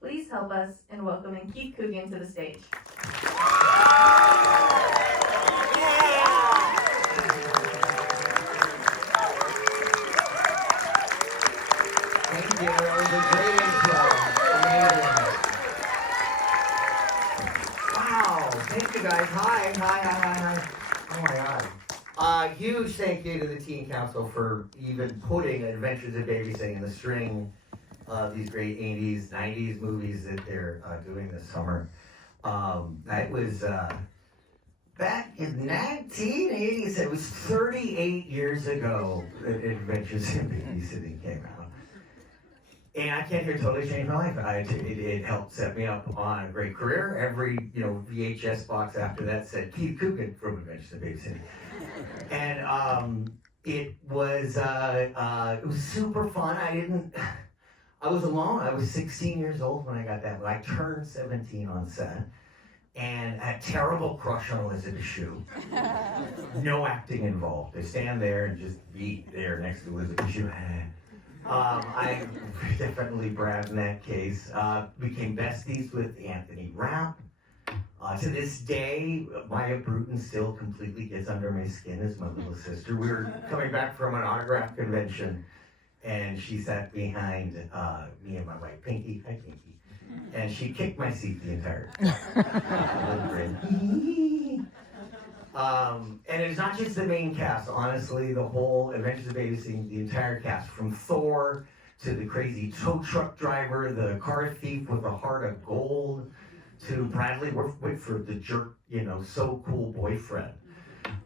Please help us in welcoming Keith Coogan to the stage. Thank you. That was a great intro. Amazing. Wow. Thank you guys. Hi. Oh my God. Huge thank you to the Teen Council for even putting Adventures of Babysitting in the string of these great 80s, 90s movies that they're doing this summer. That was back in 1980s. It was 38 years ago that Adventures in Babysitting came out. And I can't hear totally changed my life. It helped set me up on a great career. Every VHS box after that said Keith Coogan from Adventures in Babysitting. And it was super fun. I was alone. I was 16 years old when I got that. I turned 17 on set. And had a terrible crush on Elizabeth Shue. No acting involved. To stand there and just be there next to Elizabeth Shue. I definitely Brad in that case. Became besties with Anthony Rapp. To this day, Maya Bruton still completely gets under my skin as my little sister. We were coming back from an autograph convention, and she sat behind me and my wife, Pinky. Hi, Pinky. And she kicked my seat the entire time. And it's not just the main cast. Honestly, the whole Adventures of Babysitting, the entire cast, from Thor to the crazy tow truck driver, the car thief with a heart of gold, to Bradley Whitford, the jerk, so cool boyfriend.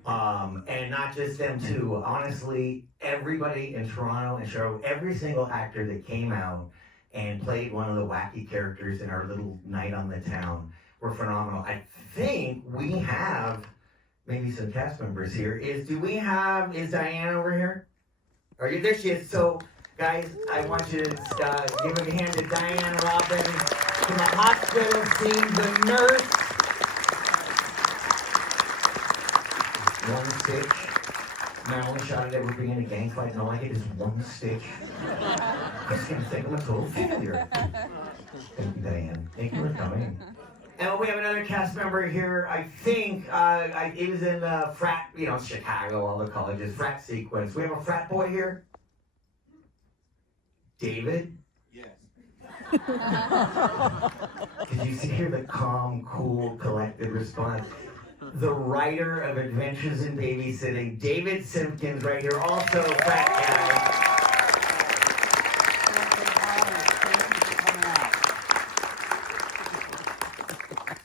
And not just them two. Honestly, everybody in Toronto and Chicago, every single actor that came out and played one of the wacky characters in our little night on the town were phenomenal. I think we have maybe some cast members here. Is Diane over here? There she is. So, guys, I want you to give a hand to Diane Robbins from the hospital scene, the nurse. One stitch. My only shot at ever being in a gang fight and all I get is one stitch. I'm just gonna think I'm a total failure. Thank you, Diane. Thank you for coming. And we have another cast member here. I think it was in frat, Chicago, all the colleges, frat sequence. We have a frat boy here. David? Yes. Did you hear the calm, cool, collected response? The writer of Adventures in Babysitting, David Simpkins, right here, also frat guy.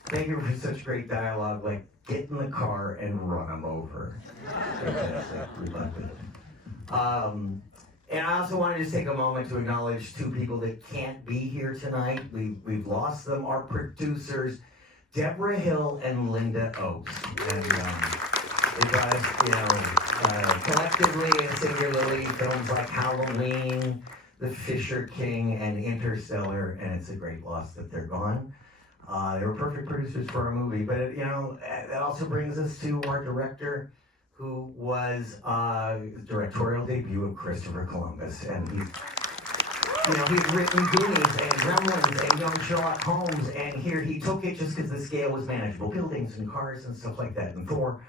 Thank you for such great dialogue, like, get in the car and run him over. We love it. And I also wanted to take a moment to acknowledge two people that can't be here tonight. We've lost them, our producers, Deborah Hill and Linda Oakes. And because, collectively and singularly, films like Halloween, The Fisher King, and Interstellar, and it's a great loss that they're gone. They were perfect producers for our movie, but that also brings us to our director, who was the directorial debut of Christopher Columbus, and he'd written Goonies and Gremlins and Young Sherlock Holmes, and here he took it just because the scale was manageable, buildings and cars and stuff like that, and Thor.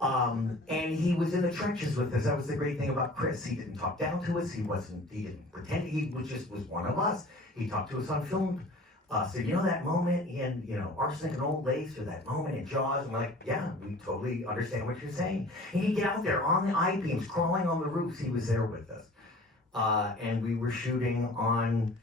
And he was in the trenches with us. That was the great thing about Chris. He didn't talk down to us. He didn't pretend. He was one of us. He talked to us on film. So that moment in, Arsenic and Old Lace, or that moment in Jaws, and we're like, yeah, we totally understand what you're saying. And he'd get out there on the I-beams, crawling on the roofs. He was there with us. And we were shooting on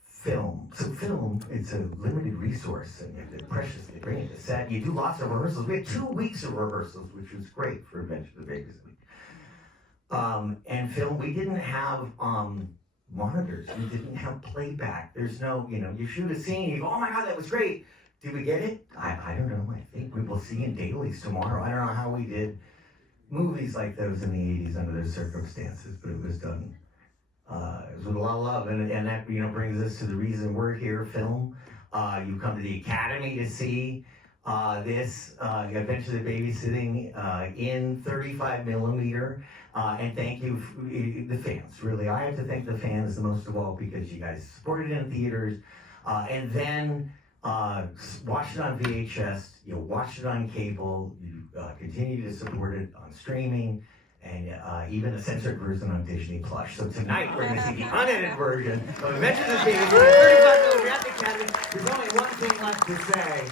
film. So film, it's a limited resource, and you have to preciously bring it to set. You do lots of rehearsals. We had 2 weeks of rehearsals, which was great for Adventures of Babysitting. And film, we didn't have monitors. We didn't have playback. There's no, you shoot a scene, you go, oh my God, that was great. Did we get it? I don't know. I think we will see in dailies tomorrow. I don't know how we did movies like those in the 80s under those circumstances, but it was done. It was with a lot of love, and that brings us to the reason we're here, film. You come to the Academy to see this Adventures of Babysitting in 35 millimeter. And thank you, the fans, really. I have to thank the fans the most of all because you guys supported it in theaters. And then watched it on VHS, you watched it on cable, you continue to support it on streaming, and even a censored version on Disney Plus. So tonight we're going to see the unedited version of Adventures of Babysitting, 35mm at the Academy. There's only one thing left to say.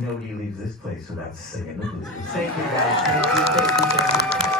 Nobody leaves this place without singing the blues. Thank you guys. Thank you.